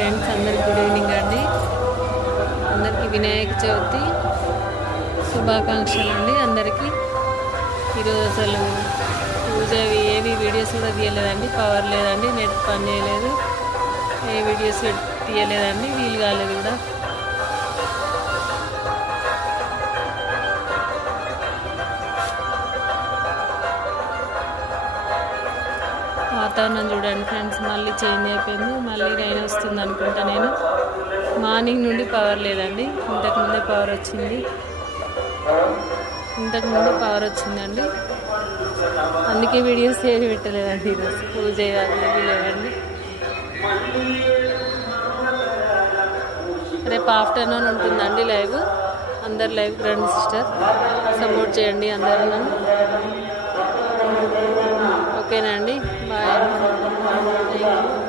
Friends, అందరికి good evening అండి. అందరికీ వినాయక చవితి శుభాకాంక్షలు అండి. అందరికీ ఈరోజు అసలు పూజ ఏవి వీడియోస్ కూడా తీయలేదండి. పవర్ లేదండి, నెట్ పని చేయలేదు, ఏ వీడియోస్ తీయలేదండి, వీలు కాలేదు కూడా. వాతావరణం చూడండి ఫ్రెండ్స్, మళ్ళీ చేంజ్ అయిపోయింది. మళ్ళీ రైన్ వస్తుంది అనుకుంటా. నేను మార్నింగ్ నుండి పవర్ లేదండి, ఇంతకుముందే పవర్ వచ్చిందండి. అందుకే వీడియోస్ ఏవి పెట్టలేదండి. ఈరోజు పూజ ఏవి లేదండి. రేపు ఆఫ్టర్నూన్ ఉంటుందండి లైవ్. అందరు లైవ్ రండి సిస్టర్, సపోర్ట్ చేయండి అందరూ నన్ను. ఓకేనా అండి, బాయ్. Thank you.